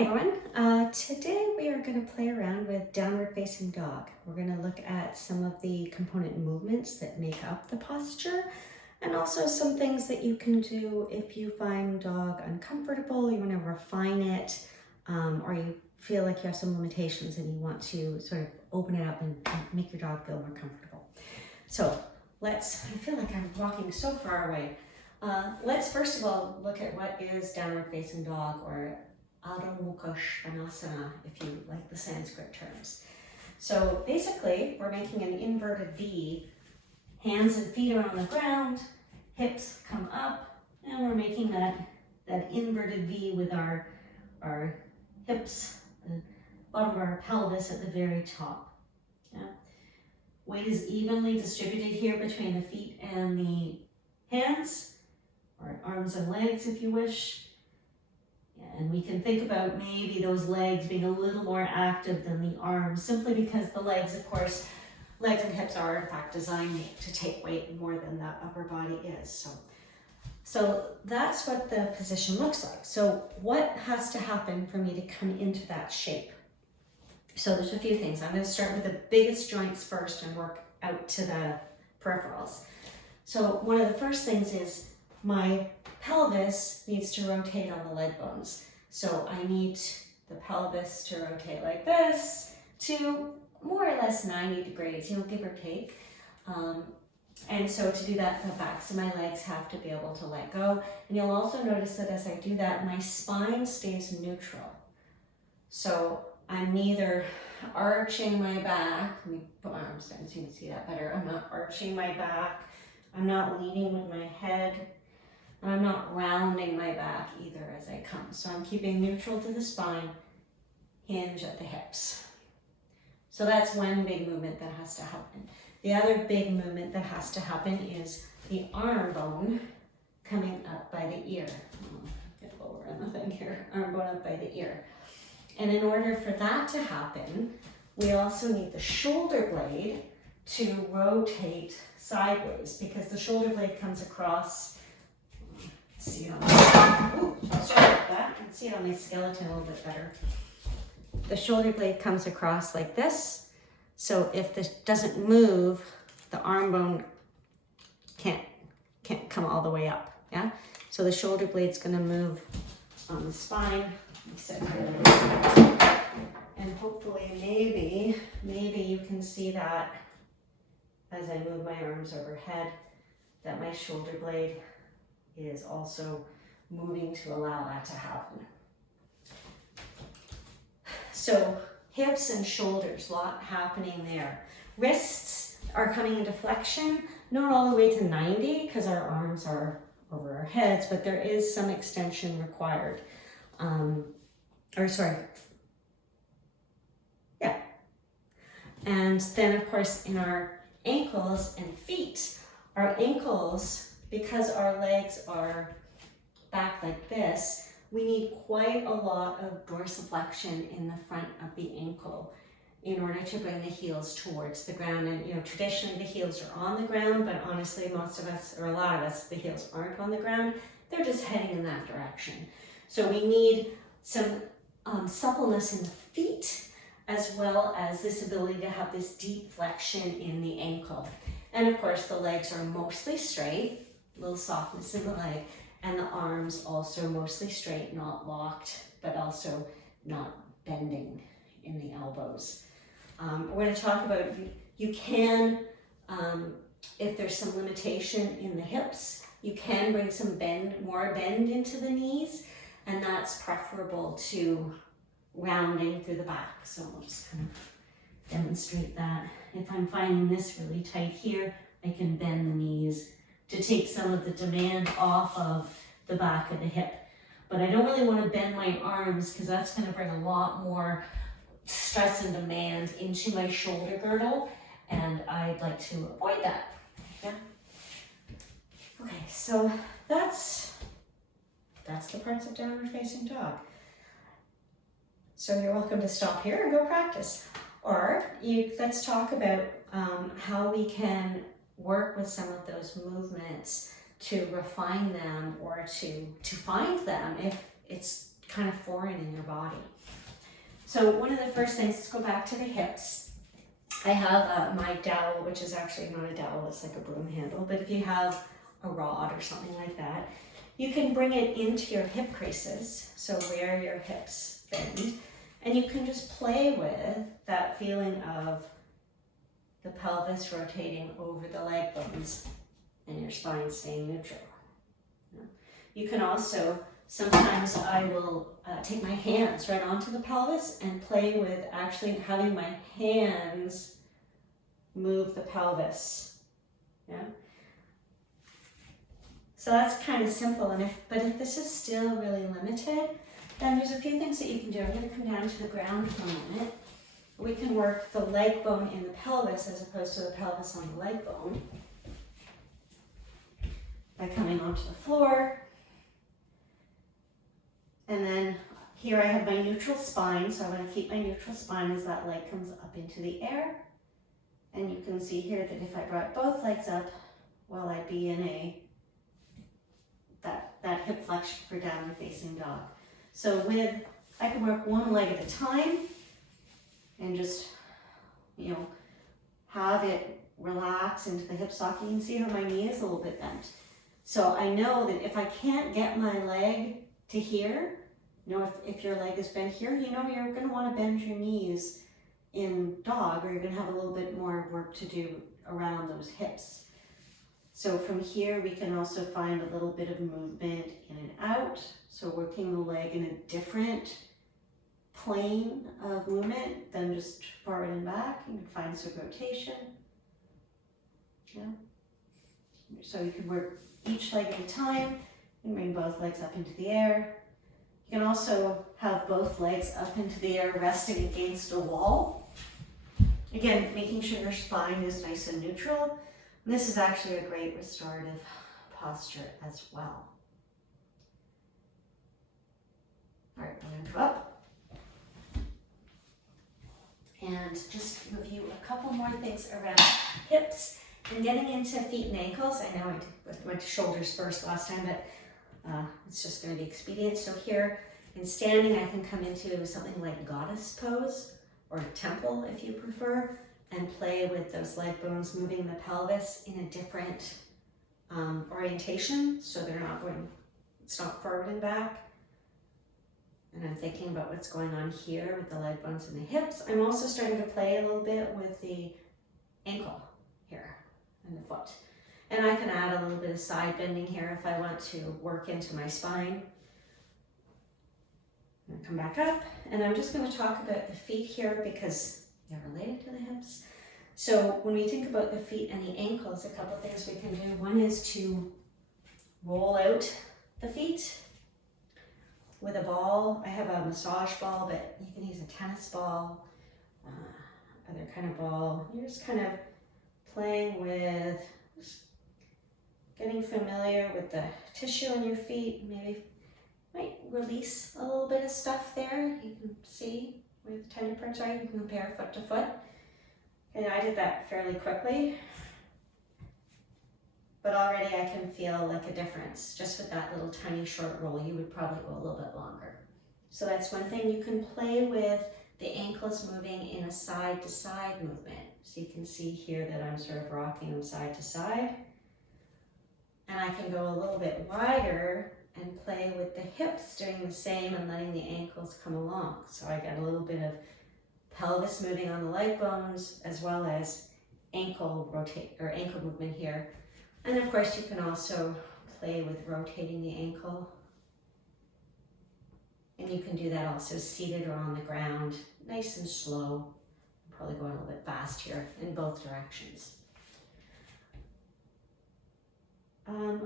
Hi everyone, today we are going to play around with downward facing dog. We're going to look at some of the component movements that make up the posture and also some things that you can do if you find dog uncomfortable, you want to refine it, or you feel like you have some limitations and you want to sort of open it up and make your dog feel more comfortable. So I feel like I'm walking so far away. Let's first of all look at what is downward facing dog, or Adho Mukha Svanasana, if you like the Sanskrit terms. So basically, we're making an inverted V. Hands and feet are on the ground, hips come up, and we're making that inverted V with our hips, the bottom of our pelvis at the very top. Yeah. Weight is evenly distributed here between the feet and the hands, or arms and legs if you wish. And we can think about maybe those legs being a little more active than the arms, simply because the legs, of course, legs and hips are in fact designed to take weight more than the upper body is. So that's what the position looks like. So what has to happen for me to come into that shape? So there's a few things. I'm going to start with the biggest joints first and work out to the peripherals. So one of the first things is my pelvis needs to rotate on the leg bones. So I need the pelvis to rotate like this to more or less 90 degrees, give or take. And so to do that, the backs of my legs have to be able to let go. And you'll also notice that as I do that, my spine stays neutral. So I'm neither arching my back, let me put my arms down so you can see that better. I'm not arching my back, I'm not leaning with my head, and I'm not rounding my back either as I come. So I'm keeping neutral to the spine, hinge at the hips. So that's one big movement that has to happen. The other big movement that has to happen is the arm bone coming up by the ear. Get lower on the thing here, arm bone up by the ear. And in order for that to happen, we also need the shoulder blade to rotate sideways, because the shoulder blade comes across. See it on sorry about that. I can see it on my skeleton a little bit better. The shoulder blade comes across like this. So if this doesn't move, the arm bone can't come all the way up. Yeah. So the shoulder blade's going to move on the spine. And hopefully, maybe you can see that as I move my arms overhead, that my shoulder blade is also moving to allow that to happen. So hips and shoulders, a lot happening there. Wrists are coming into flexion, not all the way to 90 because our arms are over our heads, but there is some extension required. And then of course in our ankles and feet, our ankles, because our legs are back like this, we need quite a lot of dorsiflexion in the front of the ankle in order to bring the heels towards the ground. And traditionally the heels are on the ground, but honestly most of us, or a lot of us, the heels aren't on the ground. They're just heading in that direction. So we need some suppleness in the feet, as well as this ability to have this deep flexion in the ankle. And of course the legs are mostly straight, a little softness in the leg, and the arms also mostly straight, not locked, but also not bending in the elbows. We're going to talk about you can, if there's some limitation in the hips, you can bring some more bend into the knees, and that's preferable to rounding through the back. So I'll just kind of demonstrate that. If I'm finding this really tight here, I can bend the knees to take some of the demand off of the back of the hip. But I don't really want to bend my arms because that's going to bring a lot more stress and demand into my shoulder girdle, and I'd like to avoid that. Yeah. Okay, so that's the parts of downward facing dog. So you're welcome to stop here and go practice. Or let's talk about how we can work with some of those movements to refine them, or to find them if it's kind of foreign in your body. So one of the first things, let's go back to the hips. I have my dowel, which is actually not a dowel, it's like a broom handle, but if you have a rod or something like that, you can bring it into your hip creases, so where your hips bend, and you can just play with that feeling of the pelvis rotating over the leg bones and your spine staying neutral. You can also, sometimes I will take my hands right onto the pelvis and play with actually having my hands move the pelvis. Yeah. So that's kind of simple, but if this is still really limited, then there's a few things that you can do. I'm going to come down to the ground for a minute. We can work the leg bone in the pelvis as opposed to the pelvis on the leg bone by coming onto the floor. And then here I have my neutral spine, so I want to keep my neutral spine as that leg comes up into the air. And you can see here that if I brought both legs up, well, I'd be in that hip flexion for downward facing dog. So I can work one leg at a time and just, have it relax into the hip socket. You can see how my knee is a little bit bent. So I know that if I can't get my leg to here, if your leg is bent here, you're going to want to bend your knees in dog, or you're going to have a little bit more work to do around those hips. So from here, we can also find a little bit of movement in and out. So working the leg in a different plane of movement than just forward and back. You can find some rotation. Yeah. So you can work each leg at a time and bring both legs up into the air. You can also have both legs up into the air resting against a wall. Again, making sure your spine is nice and neutral. And this is actually a great restorative posture as well. All right, we're going to go up. And just review a couple more things around hips and getting into feet and ankles. I know I went to shoulders first last time, but it's just going to be expedient. So here in standing, I can come into something like goddess pose or temple if you prefer, and play with those leg bones, moving the pelvis in a different orientation, so it's not forward and back. And I'm thinking about what's going on here with the leg bones and the hips. I'm also starting to play a little bit with the ankle here and the foot. And I can add a little bit of side bending here if I want to work into my spine. I'm going to come back up, and I'm just going to talk about the feet here because they're related to the hips. So when we think about the feet and the ankles, a couple of things we can do. One is to roll out the feet with a ball. I have a massage ball, but you can use a tennis ball, other kind of ball. You're just kind of playing with, just getting familiar with the tissue in your feet. Maybe might release a little bit of stuff there. You can see where the tender parts are. You can compare foot to foot. And I did that fairly quickly, but already I can feel like a difference. Just with that little tiny short roll, you would probably go a little bit longer. So that's one thing. You can play with the ankles moving in a side to side movement. So you can see here that I'm sort of rocking them side to side. And I can go a little bit wider and play with the hips doing the same and letting the ankles come along. So I got a little bit of pelvis moving on the leg bones as well as ankle movement here. And of course you can also play with rotating the ankle. And you can do that also seated or on the ground, nice and slow. I'm probably going a little bit fast here in both directions.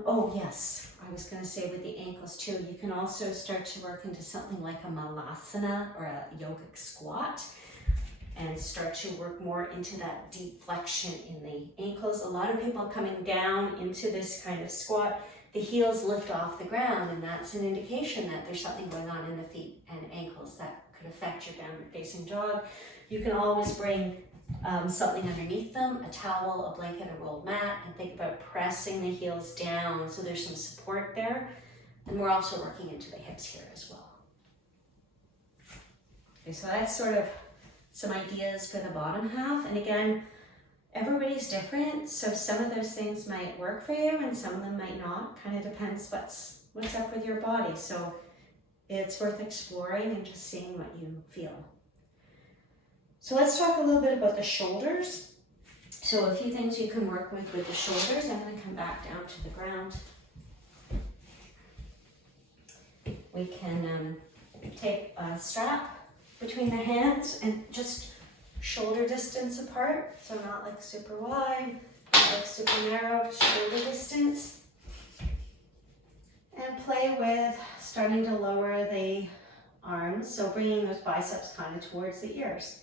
Oh yes, I was going to say with the ankles too, you can also start to work into something like a malasana or a yogic squat and start to work more into that deep flexion in the ankles. A lot of people coming down into this kind of squat, the heels lift off the ground, and that's an indication that there's something going on in the feet and ankles that could affect your downward facing dog. You can always bring something underneath them, a towel, a blanket, a rolled mat, and think about pressing the heels down so there's some support there. And we're also working into the hips here as well. Okay, so that's sort of some ideas for the bottom half. And again, everybody's different, so some of those things might work for you and some of them might not. Kind of depends what's up with your body. So it's worth exploring and just seeing what you feel. So let's talk a little bit about the shoulders. So a few things you can work with the shoulders. I'm going to come back down to the ground. We can take a strap between the hands and just shoulder distance apart. So not like super wide, not like super narrow, just shoulder distance. And play with starting to lower the arms. So bringing those biceps kind of towards the ears.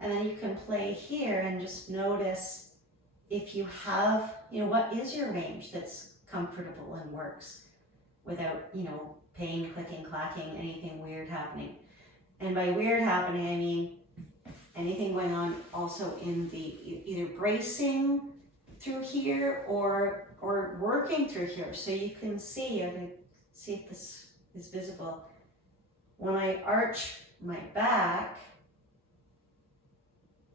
And then you can play here and just notice if you have, what is your range that's comfortable and works without, pain, clicking, clacking, anything weird happening. And by weird happening, I mean anything going on also in the either bracing through here or working through here. So you can see, I'm going to see if this is visible. When I arch my back,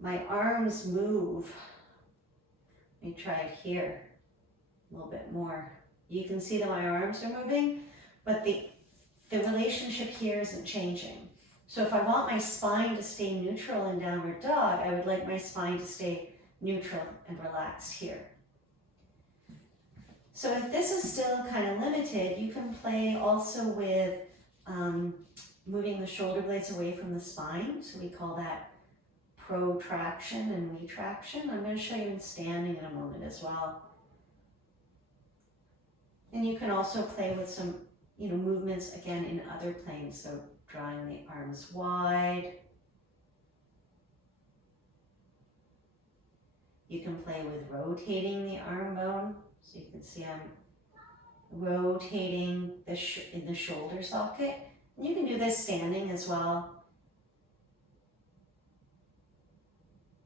my arms move. Let me try it here a little bit more. You can see that my arms are moving, but the relationship here isn't changing. So if I want my spine to stay neutral in downward dog, I would like my spine to stay neutral and relaxed here. So if this is still kind of limited, you can play also with moving the shoulder blades away from the spine. So we call that protraction and retraction. I'm going to show you in standing in a moment as well. And you can also play with some, movements again in other planes. So drawing the arms wide. You can play with rotating the arm bone. So you can see I'm rotating in the shoulder socket. And you can do this standing as well.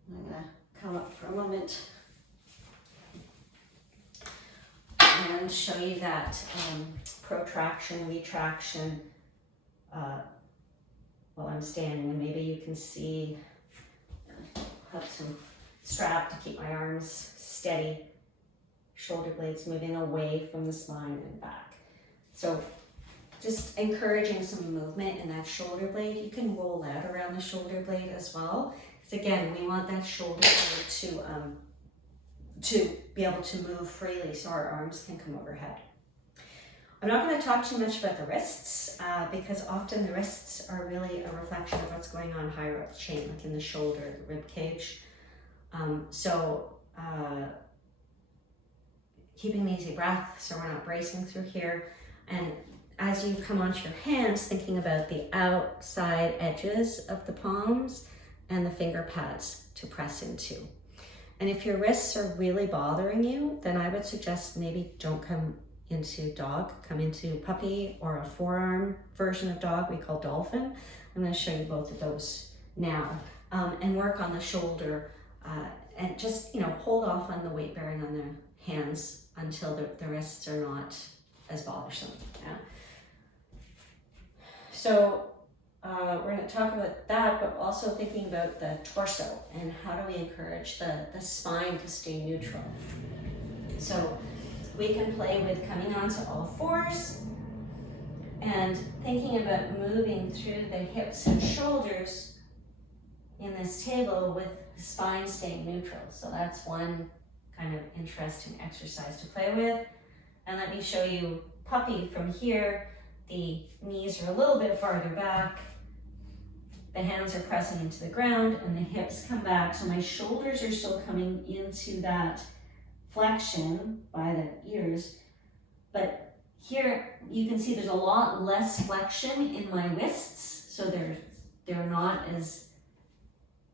I'm going to come up for a moment and show you that protraction, retraction while I'm standing. And maybe you can see, have some strap to keep my arms steady, shoulder blades moving away from the spine and back. So just encouraging some movement in that shoulder blade. You can roll out around the shoulder blade as well. Because again, we want that shoulder blade to be able to move freely so our arms can come overhead. I'm not going to talk too much about the wrists because often the wrists are really a reflection of what's going on higher up the chain, like in the shoulder, the rib cage. Keeping an easy breath so we're not bracing through here. And as you come onto your hands, thinking about the outside edges of the palms and the finger pads to press into. And if your wrists are really bothering you, then I would suggest maybe don't come into dog, come into puppy or a forearm version of dog we call dolphin. I'm going to show you both of those now and work on the shoulder and just, hold off on the weight bearing on the hands until the wrists are not as bothersome. Yeah. So we're going to talk about that, but also thinking about the torso and how do we encourage the spine to stay neutral. So we can play with coming onto all fours and thinking about moving through the hips and shoulders in this table with the spine staying neutral. So that's one kind of interesting exercise to play with. And let me show you puppy from here. The knees are a little bit farther back. The hands are pressing into the ground and the hips come back. So my shoulders are still coming into that flexion by the ears. But here you can see there's a lot less flexion in my wrists. So they're not as,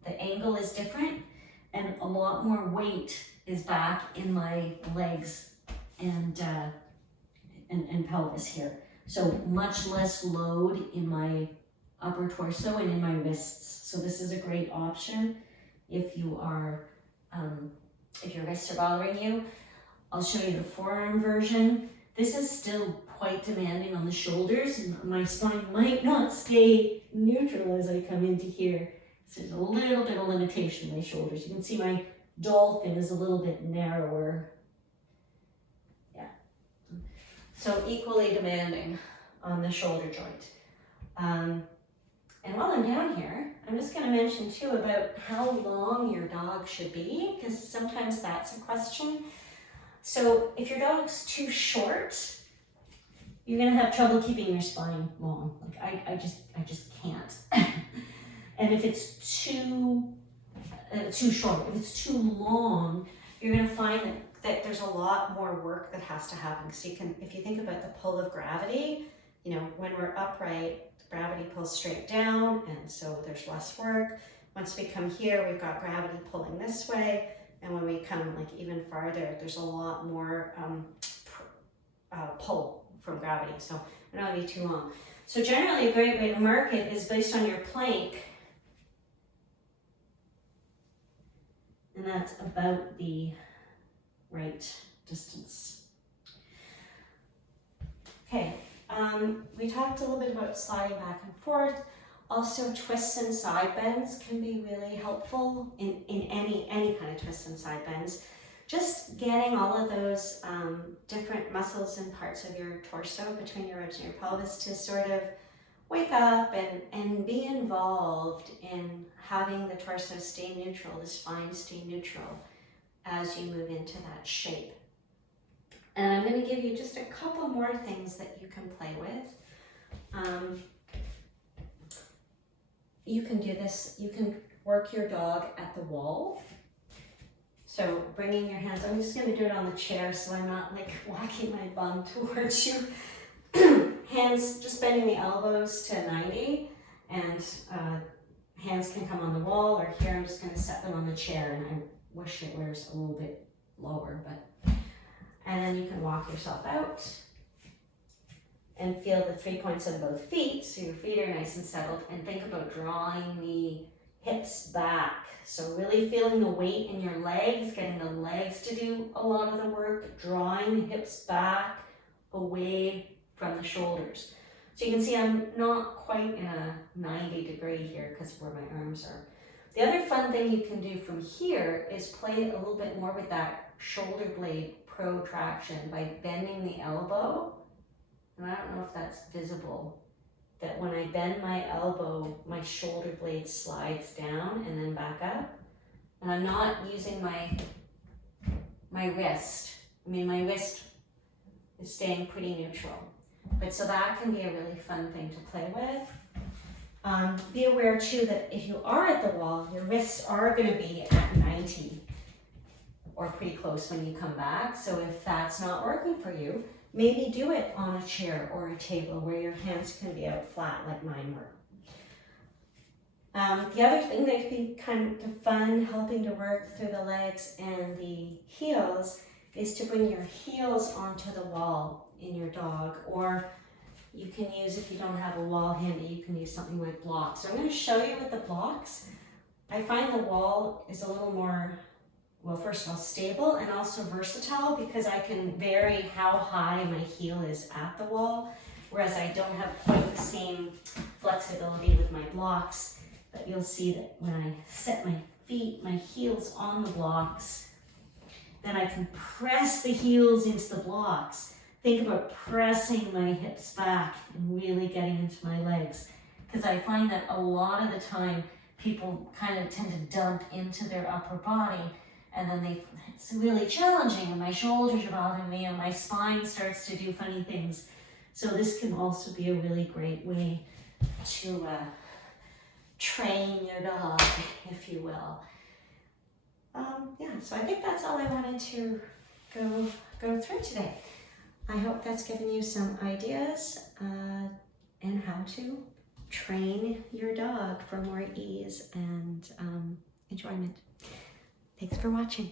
the angle is different and a lot more weight is back in my legs and pelvis here. So much less load in my upper torso and in my wrists. So this is a great option if you are, if your wrists are bothering you. I'll show you the forearm version. This is still quite demanding on the shoulders, and my spine might not stay neutral as I come into here. So there's a little bit of limitation in my shoulders. You can see my dolphin is a little bit narrower. Yeah. So equally demanding on the shoulder joint. And while I'm down here, I'm just going to mention too about how long your dog should be, because sometimes that's a question. So if your dog's too short, you're going to have trouble keeping your spine long. Like I just can't. And if it's too short, if it's too long, you're going to find that there's a lot more work that has to happen. So if you think about the pull of gravity, you know, when we're upright, gravity pulls straight down, and so there's less work. Once we come here, we've got gravity pulling this way, and when we come like even farther, there's a lot more pull from gravity. So we don't want to be too long. So generally, a great way to mark it is based on your plank, and that's about the right distance. Okay. We talked a little bit about sliding back and forth. Also, twists and side bends can be really helpful in any kind of twists and side bends. Just getting all of those different muscles and parts of your torso between your ribs and your pelvis to sort of wake up and be involved in having the torso stay neutral, the spine stay neutral as you move into that shape. And I'm going to give you just a couple more things that you can play with. You can do this, you can work your dog at the wall. So bringing your hands, I'm just going to do it on the chair so I'm not like whacking my bum towards you. Hands, just bending the elbows to 90, and hands can come on the wall, or here I'm just going to set them on the chair, and I wish it was a little bit lower, but. And then you can walk yourself out and feel the 3 points of both feet, so your feet are nice and settled, and think about drawing the hips back. So really feeling the weight in your legs, getting the legs to do a lot of the work, drawing the hips back away from the shoulders. So you can see I'm not quite in a 90-degree here because of where my arms are. The other fun thing you can do from here is play a little bit more with that shoulder blade protraction by bending the elbow. And I don't know if that's visible, that when I bend my elbow, my shoulder blade slides down and then back up. And I'm not using my wrist. I mean, my wrist is staying pretty neutral. But so that can be a really fun thing to play with. Be aware too that if you are at the wall, your wrists are going to be at 90 or pretty close when you come back. So if that's not working for you, maybe do it on a chair or a table where your hands can be out flat like mine were. The other thing that can be kind of fun, helping to work through the legs and the heels, is to bring your heels onto the wall in your dog, or you can use, if you don't have a wall handy, you can use something like blocks. So I'm going to show you with the blocks. I find the wall is a little more, well, first of all, stable and also versatile, because I can vary how high my heel is at the wall, whereas I don't have quite the same flexibility with my blocks. But you'll see that when I set my feet, my heels on the blocks, then I can press the heels into the blocks. Think about pressing my hips back and really getting into my legs, because I find that a lot of the time people kind of tend to dump into their upper body, and then it's really challenging, and my shoulders are bothering me, and my spine starts to do funny things. So this can also be a really great way to train your dog, if you will. Yeah, so I think that's all I wanted to go through today. I hope that's given you some ideas and how to train your dog for more ease and enjoyment. Thanks for watching.